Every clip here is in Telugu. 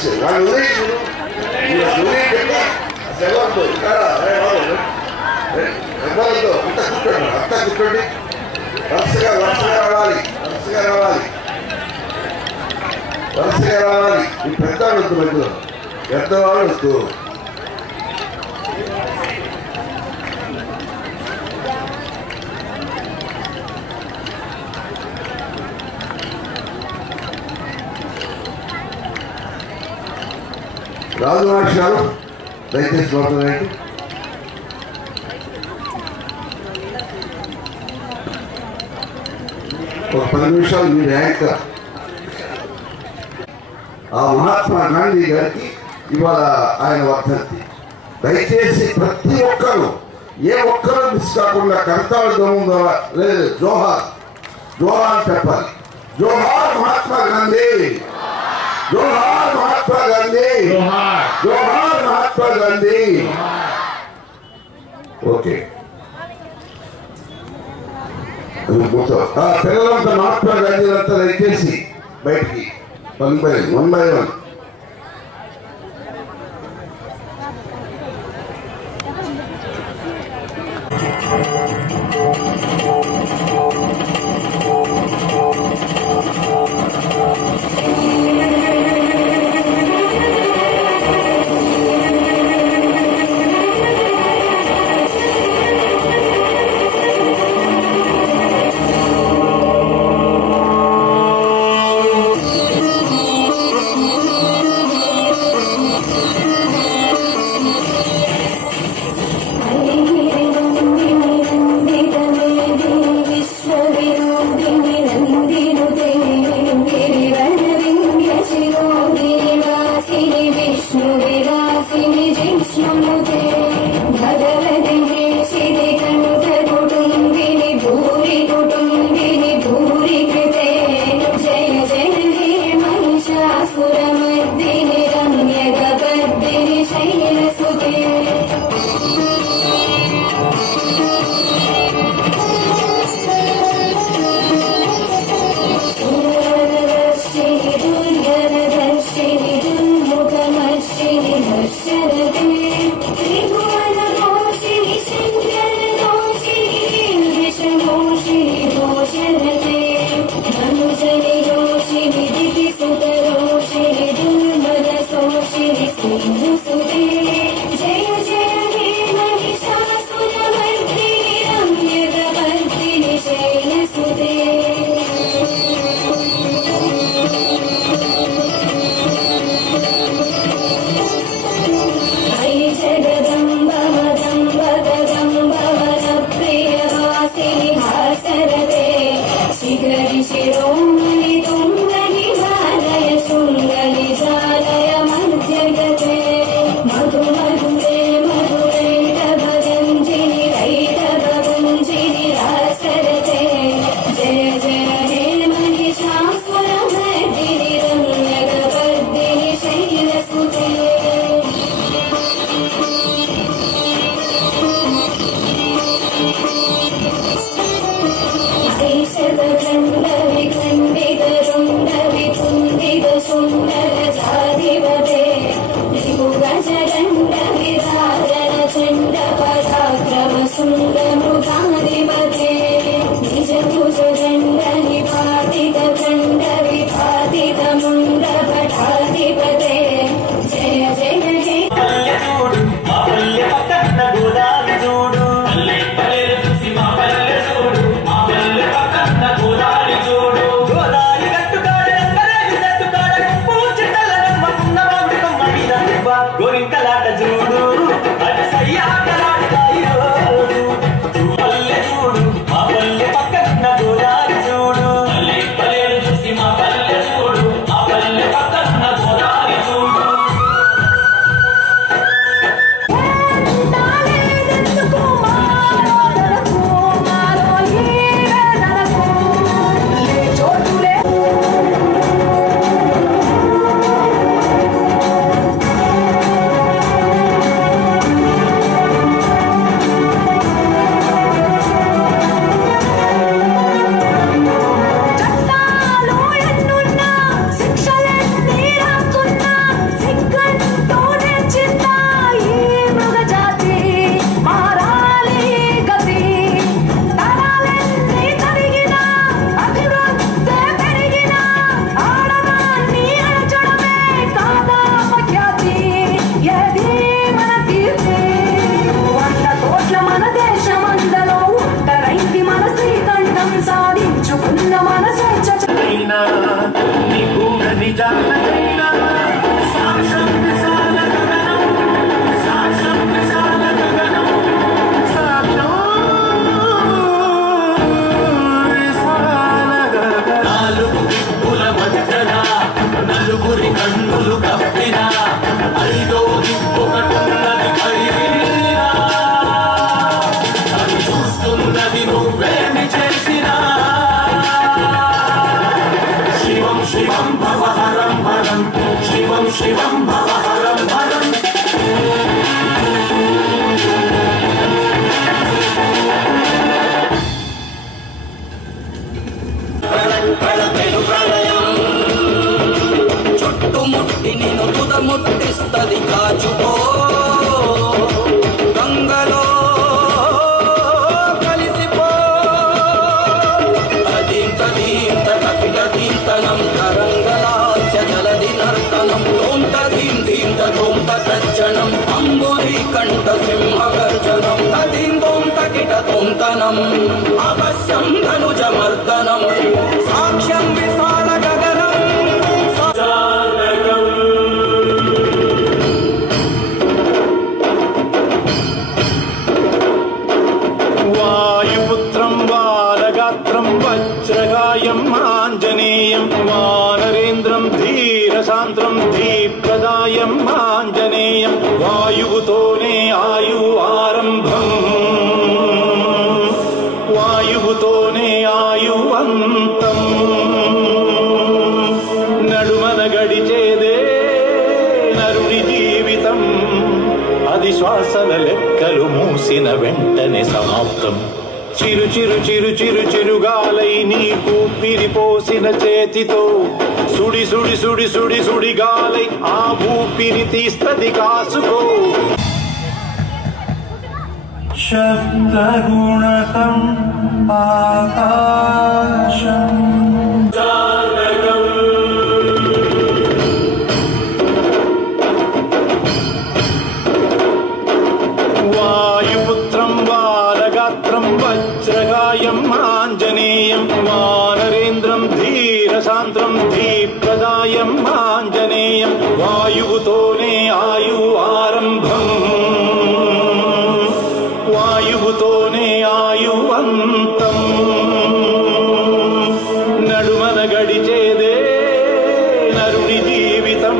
చేసేది వాళ్ళు ఎవరితో ఇక్కడ ఎవరితో అంతా కూర్చోండి అంతా కూర్చోండి వరుసగా రావాలి ఈ పెద్దవాడు వద్దు మధ్యలో పెద్దవాడు వద్దు రాజు మహర్షి గారు దయచేసి మాట్లాడండి. ఒక 10 నిమిషాలు మీరు యాంకర్. ఆ మహాత్మా గాంధీ గారికి ఇవాళ ఆయన వర్ధంతి. దయచేసి ప్రతి ఒక్కరు ఏ ఒక్కరూ మిస్ కాకుండా కర్తాళ దోమం ద్వారా లేదు జోహార్ అని చెప్పాలి. జోహార్ మహాత్మా గాంధీ, జోహార్ మహాత్మా గాంధీ, జోహార్ మహాత్మా గాంధీ. ఓకే పిల్లలంతా మహాత్మా గాంధీ అంతా దయచేసి బయటికి వన్ బై వన్. కాచుకో గంగలో కలిసిపో అదీంత దీంత కపిల దీంతనం తరంగలాస్య జలది నర్తనం తోంత దీంత తోంత తజ్జనం అంబురి కంఠ సింహ గర్జనం తదీంతోంత కిట తోంతనం అవశ్యం ధనుజ మర్దనం సాక్ష్యం విశాల గగనం వాయుపుత్రం బాలగాత్రం వజ్రగాయం ఆంజనేయం వానరేంద్రం ధీరసాంద్రం ధీప్రదాయం ఆంజనేయం వాయువుతోనే ఆయు ఆరంభం వాయువుతోనే ఆయు అంతం నడుమన గడిచేదే నరుని జీవితం అది శ్వాసల లెక్కలు మూసిన వెంటనే సమాప్తం చిరు చిరు చిరు చిరు చిరుగాలై నీకు పిరిపోసిన చేతితో సుడి సుడి సుడి సుడి సుడి గాలై ఆ ఊపిరి తీస్తది కాసుకో శబ్దగుణకం ఆకాశం వాయుపుత్రం బాలగాత్రం వజ్రగాయం ఆంజనేయం వానరేంద్రం ధీరసాంద్రం ధీప్రదాయం ఆంజనేయం వాయువుతోనే ఆయు ఆరంభం వాయువుతోనే ఆయు అంతం నడుమన గడిచేదే నరుని జీవితం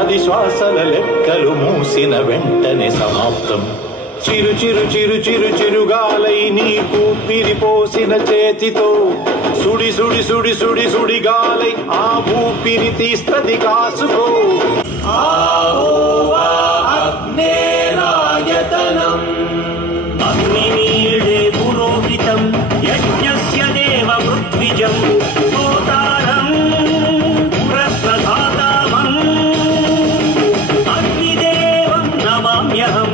అది శ్వాసల లెక్కలు మూసిన వెంటనే సమాప్తం చిరు చిరు చిరు చిరు చిరుగాలై నీకు పిరిపోసిన చేతితో సుడి సుడి సుడి సుడి సుడి గాలై ఆ ఊపిరి తీస్తది కాసుకో అగ్నేరాయతనం అగ్నిమీడే పురోహితం యజ్ఞస్య దేవ పృథ్విజం గోతారం పురప్రధాతామం అగ్నిదేవం నమామ్యహం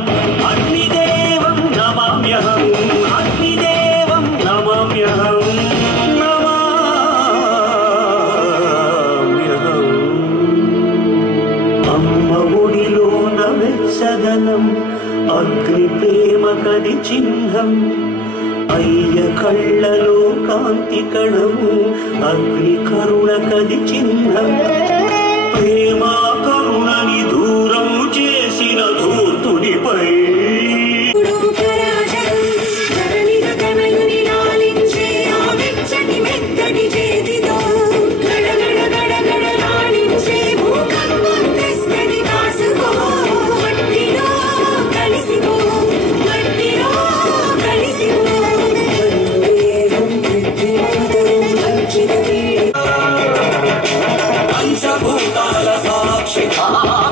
అగ్నిదేవం నమామ్యహం అగ్నిదేవం నమామ్యహం నమామ్యహం అమ్మ ఒడిలోన వెచ్చదనం అగ్ని ప్రేమ కది చిహ్నం అయ్య కళ్ళలో కాంతి కణము అగ్ని కరుణ కది చిహ్నం ప్రేమ కరుణని దూరం చేసిన ధూర్తునిపై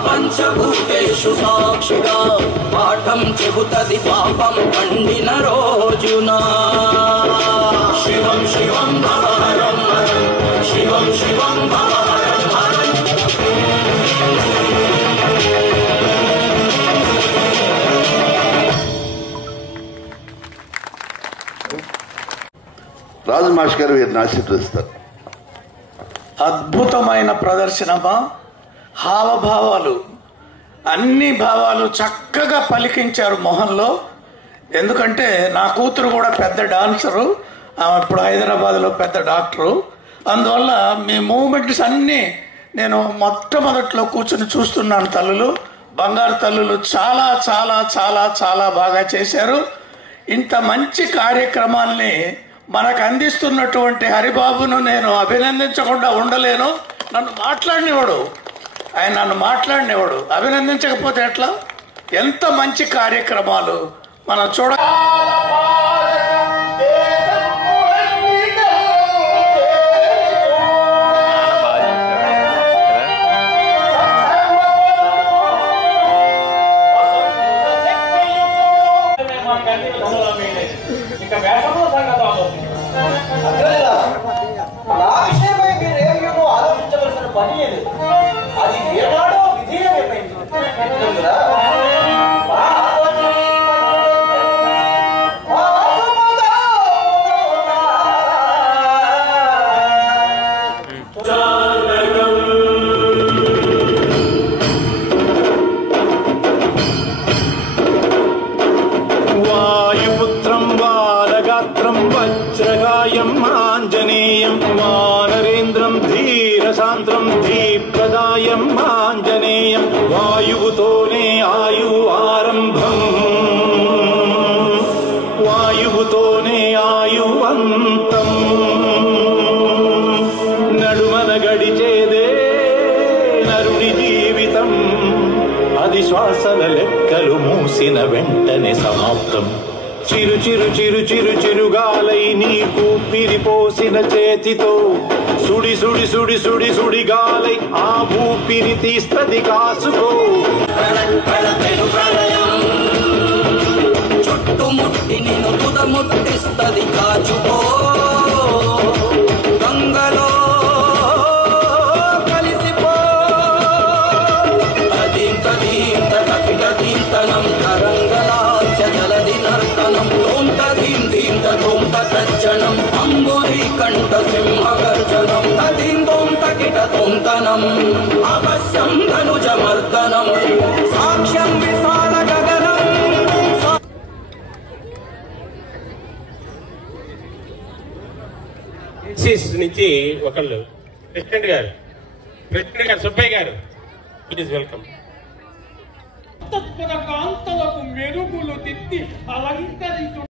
పంచభూతేషు సాక్షిగా పాఠం చెబుతది పాపం పండిన రోజున శివం శివం భవహరం శివం శివం భవహరం రాజు మాష్ గారు వీరిని ఆశీర్వదిస్తారు. అద్భుతమైన ప్రదర్శనమా, హావభావాలు అన్ని భావాలు చక్కగా పలికించారు మొహంలో. ఎందుకంటే నా కూతురు కూడా పెద్ద డాన్సరు, ఆమె ఇప్పుడు హైదరాబాద్లో పెద్ద డాక్టరు. అందువల్ల మీ మూమెంట్స్ అన్నీ నేను మొట్టమొదట్లో కూర్చుని చూస్తున్నాను. తల్లులు, బంగారు తల్లులు చాలా చాలా చాలా చాలా బాగా చేశారు. ఇంత మంచి కార్యక్రమాల్ని మనకు అందిస్తున్నటువంటి హరిబాబును నేను అభినందించకుండా ఉండలేను. నన్ను మాట్లాడినవాడు, ఆయన నన్ను మాట్లాడినవాడు, అభినందించకపోతే ఎట్లా? ఎంత మంచి కార్యక్రమాలు మనం చూడ. నా విషయమై మీరేమో ఆలోచించవలసిన పని లేదు. అది ఏనాడో విధేయమైంది. శ్వాసల లెక్కలు మూసిన వెంటనే సమాప్తం. చిరు చిరు చిరు చిరు చిరుగాలై నీకు పిరిపోసిన చేతితో సుడి సుడి సుడి సుడి సుడిగాలై ఆ ఊపిరి తీస్తది కాసుకో. చుట్టుముట్టి నిన్ను తుదముట్టిస్తది కాచుకో. గంగలో కలిసిపో. అదీంత దీంత కపిట దీంతనం తరంగలాస్య జలది నర్తనం. తోంత దీం దీంత తోంత తజ్జనం అంబురి కంఠ సింహ గర్జనం. తదీం తోంత కిట తోంతనం అవశ్యం ధనుజమర్దనం. సాక్ష్యం విశాల గగనం. నుంచి ఒకళ్ళు ప్రెసిడెంట్ గారు సుబ్బయ్య గారు ప్లీజ్ వెల్కమ్. తత్పర కాంతలకు మెరుగులు తిత్తి అలంకరించ